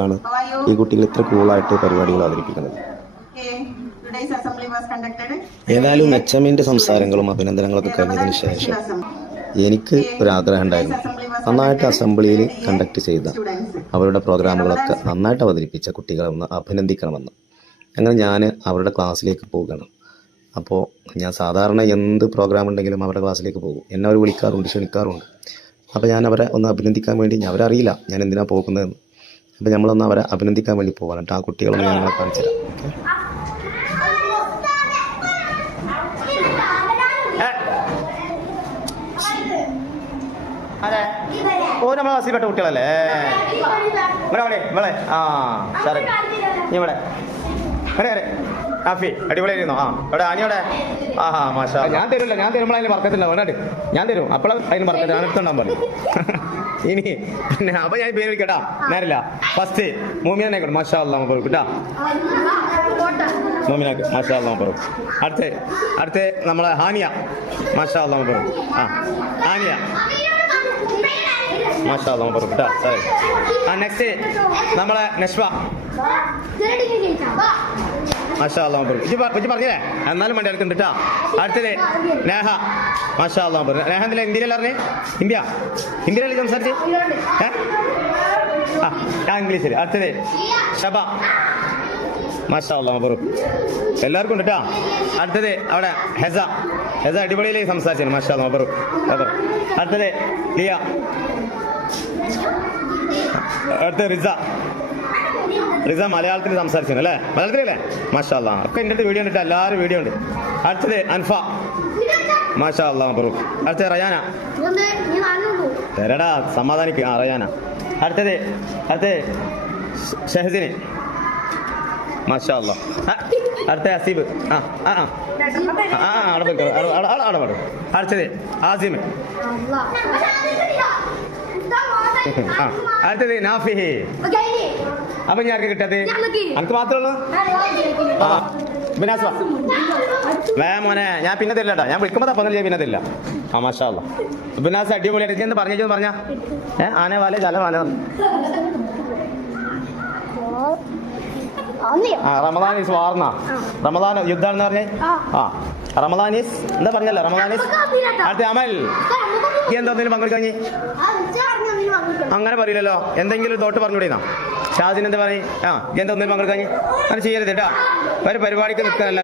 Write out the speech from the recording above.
ാണ് ഈ കുട്ടികൾ ഇത്ര കൂളായിട്ട് പരിപാടികൾ അവതരിപ്പിക്കുന്നത്. ഏതായാലും എച്ച്എമ്മിന്റെ സംസാരങ്ങളും അഭിനന്ദനങ്ങളൊക്കെ കഴിഞ്ഞതിന് ശേഷം എനിക്ക് ഒരാഗ്രഹം ഉണ്ടായിരുന്നു. നന്നായിട്ട് അസംബ്ലിയിൽ കണ്ടക്ട് ചെയ്ത അവരുടെ പ്രോഗ്രാമുകളൊക്കെ നന്നായിട്ട് അവതരിപ്പിച്ച കുട്ടികളെ ഒന്ന് അഭിനന്ദിക്കണമെന്ന്. അങ്ങനെ ഞാൻ അവരുടെ ക്ലാസ്സിലേക്ക് പോവുകയാണ്. അപ്പോൾ ഞാൻ സാധാരണ എന്ത് പ്രോഗ്രാം ഉണ്ടെങ്കിലും അവരുടെ ക്ലാസ്സിലേക്ക് പോകും. എന്നെ അവർ വിളിക്കാറുണ്ട്, ക്ഷണിക്കാറുണ്ട്. അപ്പോൾ ഞാൻ അവരെ ഒന്ന് അഭിനന്ദിക്കാൻ വേണ്ടി, അവരറിയില്ല ഞാൻ എന്തിനാണ് പോകുന്നതെന്ന്. അപ്പോൾ നമ്മളൊന്ന് അവരെ അഭിനന്ദിക്കാൻ വേണ്ടി പോകാൻ ആ കുട്ടികളൊന്ന് ഞാൻ നിങ്ങളെ കാണിച്ചു തരാം. അതെ, ഓ നമ്മളെ ക്ലാസ്സിൽപ്പെട്ട കുട്ടികളല്ലേ? ഇവിടെ ആ സാറേ, നീ ഇവിടെ ഹാഫി അടിപൊളിയായിരുന്നോ? ആ ഇവിടെ ആനിയോടെ മാഷാ. ഞാൻ തരില്ല, ഞാൻ തരുമ്പോൾ അതിന് പറക്കത്തില്ല. വേണ്ടാട്ട് ഞാൻ തരും, അപ്പോഴും അതിന് പറക്കത്തില്ല. ഞാൻ എടുത്തോണ്ടാൻ പറഞ്ഞു. ഇനി പിന്നെ അപ്പൊ ഞാൻ പേര് വിളിക്കട്ടാ, നേരില്ല. ഫസ്റ്റ് മൂമിനെ കൊടു, മാഷാ അല്ലാഹ് പറയും കേട്ടാ. മൂമിനാക്ക് മാഷാ അല്ലാഹ് പറയും. അടുത്ത നമ്മളെ ഹാനിയ, മാഷാ അല്ലാഹ് പറയും. ആ ഹാനിയ മാഷാ അല്ലാഹ് പറയും കേട്ടാ. സോറി. നെക്സ്റ്റ് നമ്മളെ നഷ്വ, മാഷാ അല്ലാഹ് പറയും. ഇജ്ജ് പറഞ്ഞില്ലേ? എന്നാലും വണ്ടി എടുക്കുന്നുണ്ട് കേട്ടാ. അടുത്തത് നേഹ, മാഷാ അല്ലാഹ് പറയും. നേഹ എന്തില്ല, ഇന്ത്യയിലല്ല പറഞ്ഞേ? ഇന്ത്യയിലല്ലേ സംസാരിച്ച്? ഞാൻ ഇംഗ്ലീഷിൽ. അടുത്തത് ഷബ, മാഷാ അല്ലാഹ് പറയും. എല്ലാവർക്കും ഉണ്ട് കേട്ടാ. അടുത്തത് അവിടെ ഹെസ അടിപൊളിയിലേക്ക് സംസാരിച്ചു, മാഷാ അല്ലാഹ് പറയും. അടുത്തത് ലിയ. അടുത്ത റിസ മലയാളത്തിൽ സംസാരിച്ചു അല്ലേ? മലയാളത്തിലല്ലേ? മാഷാ അല്ലാഹ്. ഒക്കെ എൻ്റെ അടുത്ത് വീഡിയോ ഉണ്ട്, എല്ലാവരും വീഡിയോ ഉണ്ട്. അടുത്തത് അൻഫ, മാഷാ അല്ലാഹ് പറയും. അടുത്തത് റയാന. തരടാ, സമാധാനിക്ക്. റയാന. അടുത്തത് ഷഹസിന്, മാഷാ അല്ലാഹ്. അടുത്ത അസീബ്. അടുത്തത് ആസിം. അടുത്തത് നാഫിഹി. അപ്പൊ ഞാൻ കിട്ടത് എനിക്ക് മാത്രമേ ഉള്ളൂ. മോനെ ഞാൻ പിന്നെ തരില്ലട്ടാ, ഞാൻ വിളിക്കുമ്പോ തപ്പന്നില്ല, പിന്നെ തരില്ല. മാഷാ അല്ലാഹ്. ബിനാസ് അടിപൊളിയായിട്ട് എന്ന് പറഞ്ഞ ആന വാല ചല വാല. റമദാൻ ഈസ് വാർന്ന, റമദാൻ യുദ്ധാണെന്ന് പറഞ്ഞേ. റമദാനീസ് എന്താ പറഞ്ഞല്ലോ, റമദാനീസ്. അടുത്ത അമൽ, എന്തെങ്കിലും പങ്കെടുക്കാൻ അങ്ങനെ പറയില്ലല്ലോ. എന്തെങ്കിലും തോട്ട് പറഞ്ഞുകൂടെന്നാ ഷാജിന് എന്താ പറയും? എന്താ ഒന്നിനും പങ്കെടുക്കാൻ അങ്ങനെ ചെയ്യരുത് കേട്ടാ. ഒരു പരിപാടിക്ക് നിൽക്കാനല്ല.